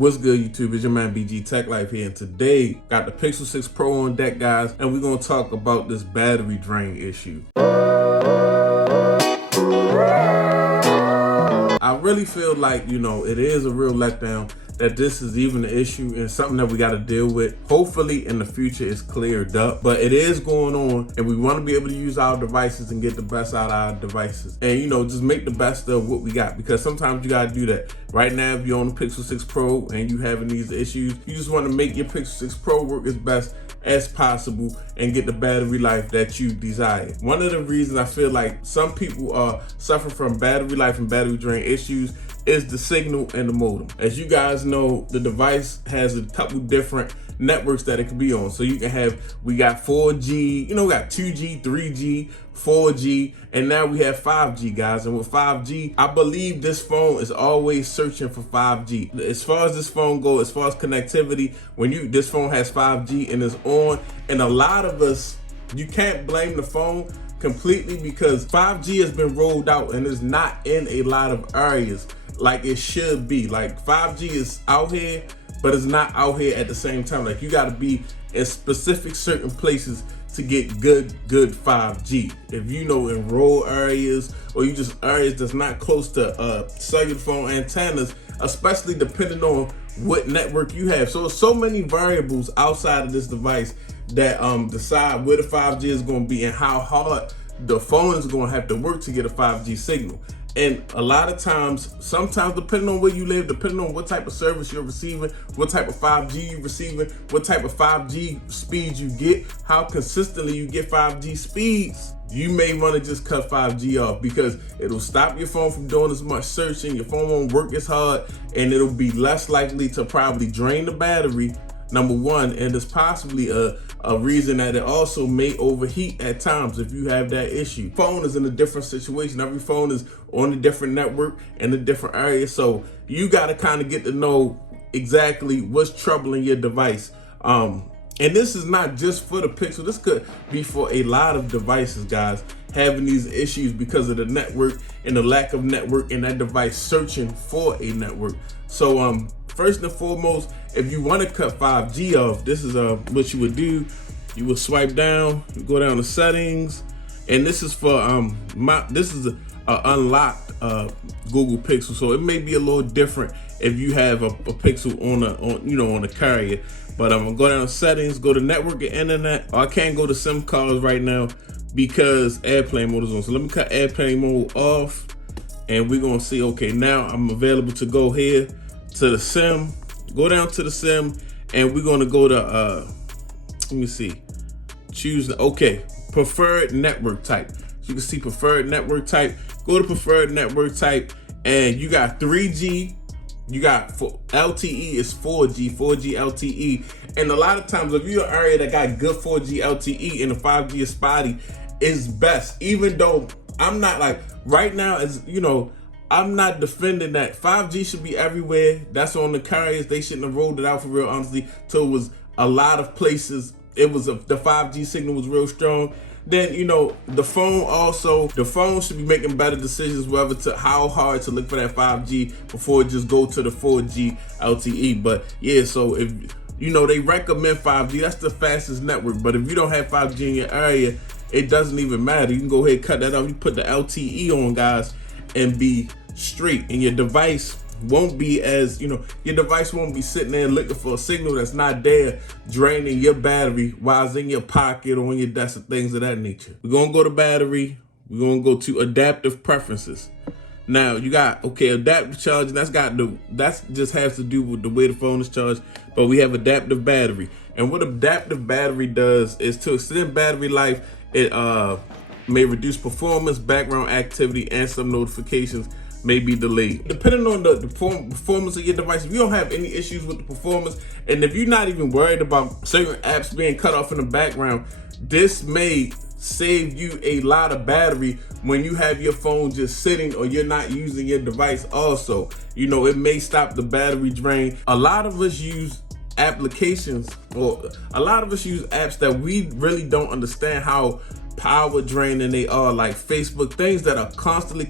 What's good, YouTube? It's your man BG Tech Life here, and today got the Pixel 6 Pro on deck, guys, and we're gonna talk about this battery drain issue. I really feel like, it is a real letdown that this is even an issue and something that we got to deal with. Hopefully in the future it's cleared up, but it is going on, and we want to be able to use our devices and get the best out of our devices, and just make the best of what we got, because sometimes you got to do that. Right now, if you're on the Pixel 6 Pro and you having these issues, you just want to make your Pixel 6 Pro work as best as possible and get the battery life that you desire. One of the reasons I feel like some people are suffering from battery life and battery drain issues is the signal and the modem. As you guys know, the device has a couple different networks that it can be on. So you can have, we got 4G, we got 2G, 3G, 4G, and now we have 5G, guys. And with 5G, I believe this phone is always searching for 5G. As far as this phone goes, as far as connectivity, when this phone has 5G and is on, and a lot of us, you can't blame the phone completely, because 5G has been rolled out and is not in a lot of areas like it should be. Like 5G is out here, but it's not out here at the same time. Like you gotta be in specific certain places to get good 5G. If in rural areas, or you just areas that's not close to cellular phone antennas, especially depending on what network you have. So there's so many variables outside of this device that decide where the 5G is going to be and how hard the phone is going to have to work to get a 5G signal. And a lot of times, sometimes depending on where you live, depending on what type of service you're receiving, what type of 5G you're receiving, what type of 5G speeds you get, how consistently you get 5G speeds, you may want to just cut 5G off, because it'll stop your phone from doing as much searching, your phone won't work as hard, and it'll be less likely to probably drain the battery, number one, and it's possibly a reason that it also may overheat at times if you have that issue. Phone is in a different situation. Every phone is on a different network in a different area, so you got to kind of get to know exactly what's troubling your device. And this is not just for the Pixel. This could be for a lot of devices, guys, having these issues because of the network and the lack of network and that device searching for a network. So first and foremost, if you want to cut 5G off, this is what you would do. You would swipe down, you go down to settings, and this is for this is a unlocked Google Pixel, so it may be a little different if you have a Pixel on a carrier. But I'm gonna go down to settings, go to network and internet. I can't go to SIM cards right now because airplane mode is on. So let me cut airplane mode off, and we're gonna see, okay, now I'm available to go here to the SIM, go down to the SIM, and we're gonna go to let me see, choose, okay, preferred network type. So you can see preferred network type, go to preferred network type, and you got 3G, you got LTE is 4G LTE. And a lot of times, if you're in an area that got good 4G LTE and the 5G is spotty, is best. Even though I'm not, like, right now, as I'm not defending that 5G should be everywhere. That's on the carriers. They shouldn't have rolled it out, for real, honestly, till it was a lot of places. It was the 5G signal was real strong. Then the phone should be making better decisions whether to how hard to look for that 5G before it just go to the 4G LTE. But yeah, so if they recommend 5G, that's the fastest network. But if you don't have 5G in your area, it doesn't even matter. You can go ahead and cut that off. You put the LTE on, guys, and be straight, and your device won't be as your device won't be sitting there looking for a signal that's not there, draining your battery while it's in your pocket or on your desk and things of that nature. We're gonna go to battery. We're gonna go to adaptive preferences. Now you got, okay, adaptive charging. That just has to do with the way the phone is charged. But we have adaptive battery, and what adaptive battery does is to extend battery life. It may reduce performance, background activity, and some notifications may be delayed. Depending on the performance of your device, if you don't have any issues with the performance, and if you're not even worried about certain apps being cut off in the background, this may save you a lot of battery when you have your phone just sitting or you're not using your device. Also, it may stop the battery drain. A lot of us use applications, or a lot of us use apps that we really don't understand how power drain than they are like Facebook, things that are constantly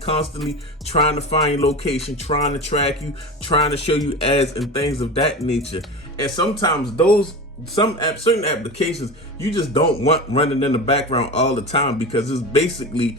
trying to find your location, trying to track you, trying to show you ads and things of that nature. And sometimes certain applications you just don't want running in the background all the time, because it's basically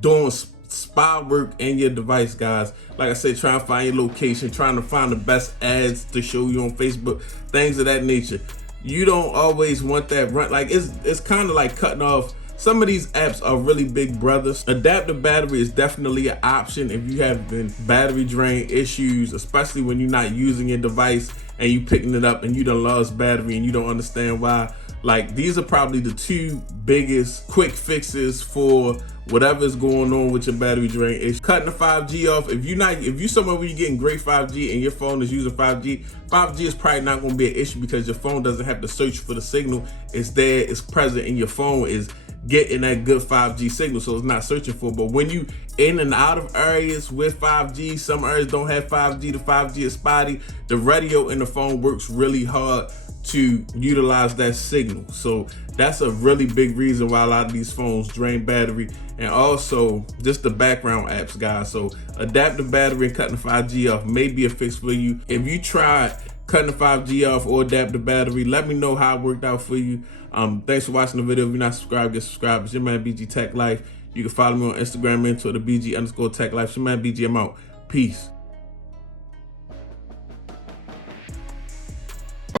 doing spy work in your device, guys. Like I said, trying to find your location, trying to find the best ads to show you on Facebook, things of that nature. You don't always want that run. Like it's kind of like cutting off. Some of these apps are really big brothers. Adaptive battery is definitely an option if you have been battery drain issues, especially when you're not using your device and you picking it up and you done lost battery and you don't understand why. Like, these are probably the two biggest quick fixes for whatever's going on with your battery drain issue. Cutting the 5G off. If you somewhere where you're getting great 5G and your phone is using 5G is probably not going to be an issue, because your phone doesn't have to search for the signal. It's there, it's present, and your phone is getting that good 5G signal, so it's not searching for. But when you in and out of areas with 5G, some areas don't have 5G, the 5G is spotty, the radio in the phone works really hard to utilize that signal. So that's a really big reason why a lot of these phones drain battery. And also just the background apps, guys. So adaptive battery and cutting the 5G off may be a fix for you. If you tried cutting the 5G off or adaptive battery, let me know how it worked out for you. Thanks for watching the video. If you're not subscribed, get subscribed. It's your man BG Tech Life. You can follow me on Instagram and Twitter, BG_Tech Life. It's your man BG. I'm out. Peace.